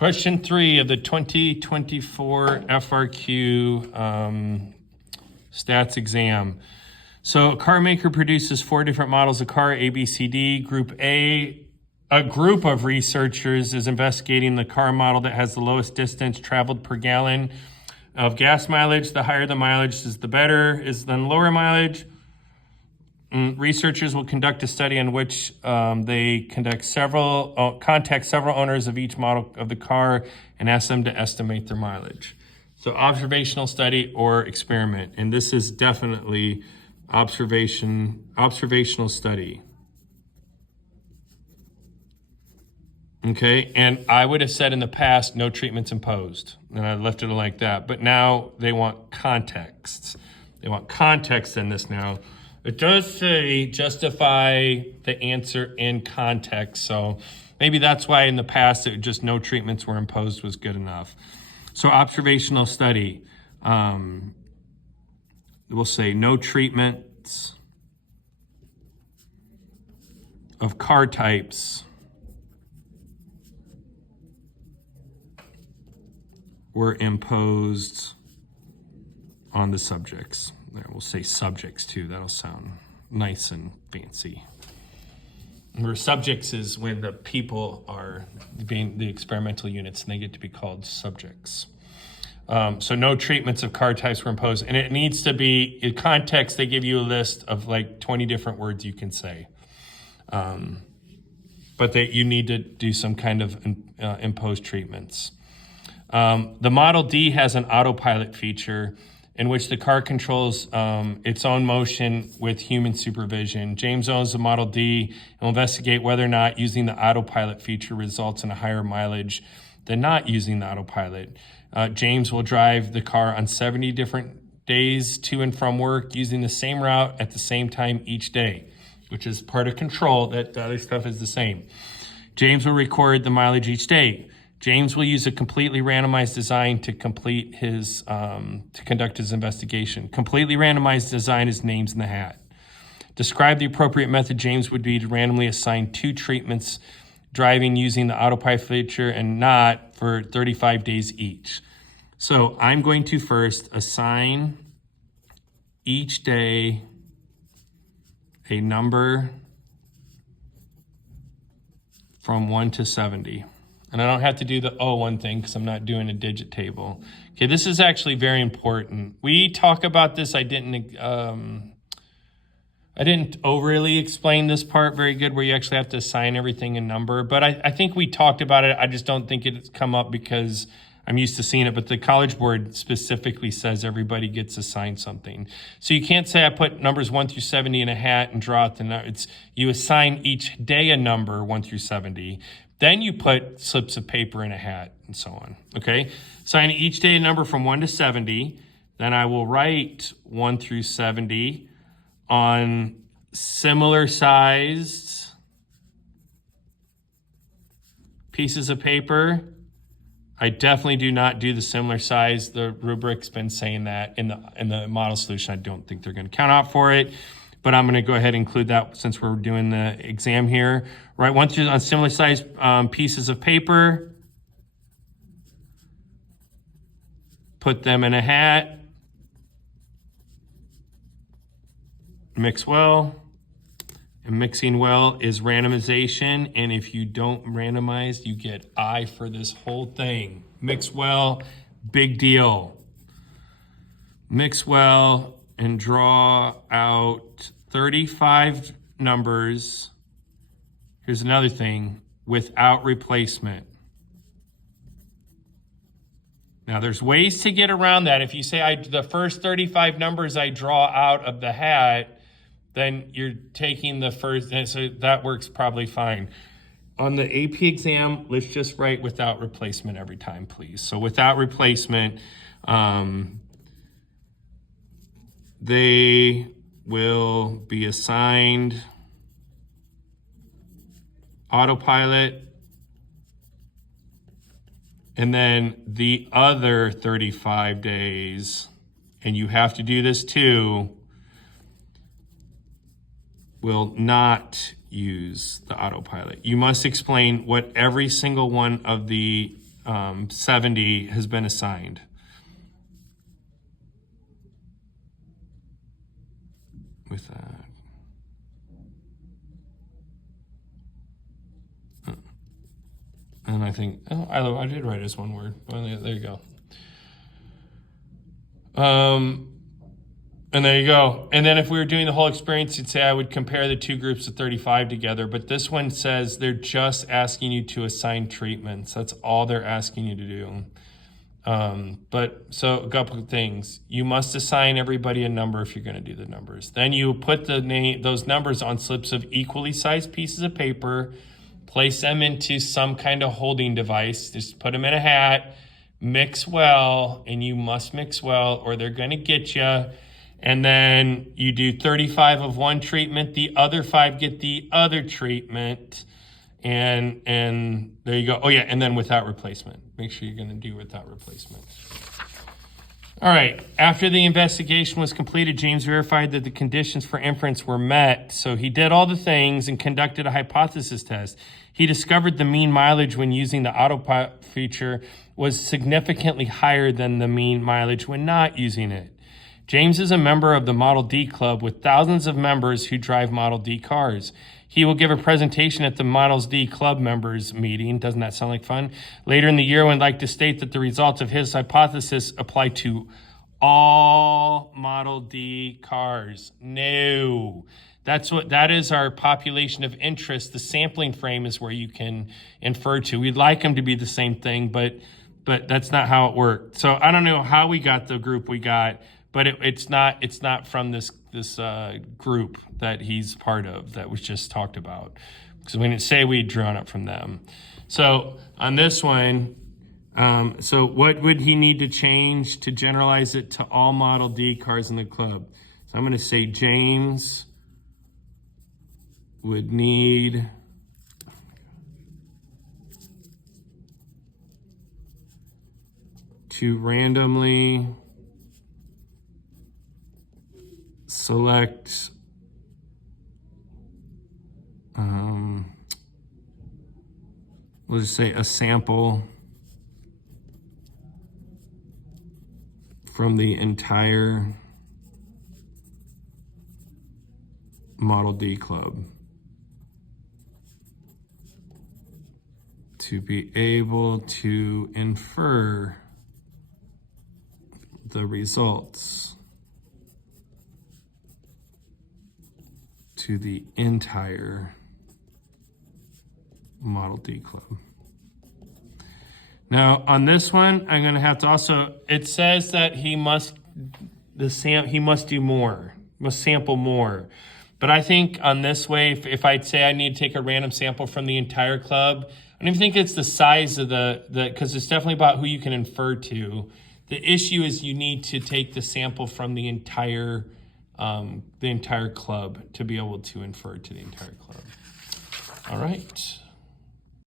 Question 3 of the 2024 FRQ stats exam. So a car maker produces 4 different models of car, A, B, C, D. Group A, a group of researchers is investigating the car model that has the lowest distance traveled per gallon of gas mileage. The higher the mileage is the better, than lower mileage. Researchers will conduct a study in which they contact several owners of each model of the car and ask them to estimate their mileage. So observational study or experiment, and this is definitely observational study. Okay, and I would have said in the past, no treatments imposed, and I left it like that. But now they want context. They want context in this now. It does say justify the answer in context, so maybe that's why in the past it just no treatments were imposed was good enough. So observational study, we'll say no treatments of car types were imposed on the subjects. There, we'll say subjects too. That'll sound nice and fancy. Where subjects is when the people are being the experimental units, and they get to be called subjects. So no treatments of car types were imposed, and it needs to be in context. They give you a list of like 20 different words you can say, but you need to do some kind of imposed treatments. The Model D has an autopilot feature in which the car controls its own motion with human supervision. James owns the Model D and will investigate whether or not using the autopilot feature results in a higher mileage than not using the autopilot. James will drive the car on 70 different days to and from work using the same route at the same time each day, which is part of control. That the other stuff is the same. James will record the mileage each day. James will use a completely randomized design to conduct his investigation. Completely randomized design is names in the hat. Describe the appropriate method James would be to randomly assign 2 treatments driving using the autopilot feature and not for 35 days each. So I'm going to first assign each day a number from 1 to 70. And I don't have to do the one thing because I'm not doing a digit table. Okay, this is actually very important. We talk about this. I didn't overly explain this part very good where you actually have to assign everything a number. But I think we talked about it. I just don't think it's come up because I'm used to seeing it. But the College Board specifically says everybody gets assigned something. So you can't say I put numbers 1 through 70 in a hat and draw out the number. You assign each day a number 1 through 70. Then you put slips of paper in a hat and so on, okay? Assign each day a number from 1 to 70. Then I will write 1 through 70 on similar sized pieces of paper. I definitely do not do the similar size. The rubric's been saying that in the model solution. I don't think they're going to count out for it. But I'm going to go ahead and include that since we're doing the exam here. Right, 1 through on similar sized pieces of paper. Put them in a hat. Mix well. And mixing well is randomization. And if you don't randomize, you get I for this whole thing. Mix well, big deal. Mix well and draw out 35 numbers. Here's another thing, without replacement. Now there's ways to get around that. If you say the first 35 numbers I draw out of the hat, then you're taking the first, and so that works probably fine. On the AP exam, let's just write without replacement every time, please. So without replacement, they will be assigned autopilot, and then the other 35 days, and you have to do this too, will not use the autopilot. You must explain what every single one of the 70 has been assigned. With that. And I think, oh, I did write as one word. Well, there you go. And there you go. And then if we were doing the whole experience, you'd say I would compare the two groups of 35 together. But this one says they're just asking you to assign treatments. That's all they're asking you to do. But so a couple of things. You must assign everybody a number if you're going to do the numbers. Then you put those numbers on slips of equally sized pieces of paper, place them into some kind of holding device. Just put them in a hat, mix well, and you must mix well or they're going to get you. And then you do 35 of one treatment, the other 5 get the other treatment. And there you go. Oh yeah, and then without replacement. Make sure you're going to do without replacement. All right, after the investigation was completed, James verified that the conditions for inference were met. So he did all the things and conducted a hypothesis test. He discovered the mean mileage when using the autopilot feature was significantly higher than the mean mileage when not using it. James is a member of the Model D Club with thousands of members who drive Model D cars. He will give a presentation at the Model D Club members meeting. Doesn't that sound like fun? Later in the year, would like to state that the results of his hypothesis apply to all Model D cars. No. That is our population of interest. The sampling frame is where you can infer to. We'd like them to be the same thing, but that's not how it worked. So I don't know how we got the group we got, but it's not from this group that he's part of that was just talked about, because we didn't say we'd drawn up from them. So on this one, so what would he need to change to generalize it to all Model D cars in the club? So I'm going to say James would need to randomly select we'll just say a sample from the entire Model D Club to be able to infer the results to the entire Model D Club. Now on this one, I'm going to have to also, it says that he must do more, must sample more. But I think on this way, if I'd say I need to take a random sample from the entire club, I don't even think it's the size of because it's definitely about who you can infer to. The issue is you need to take the sample from the entire club to be able to infer to the entire club. All right.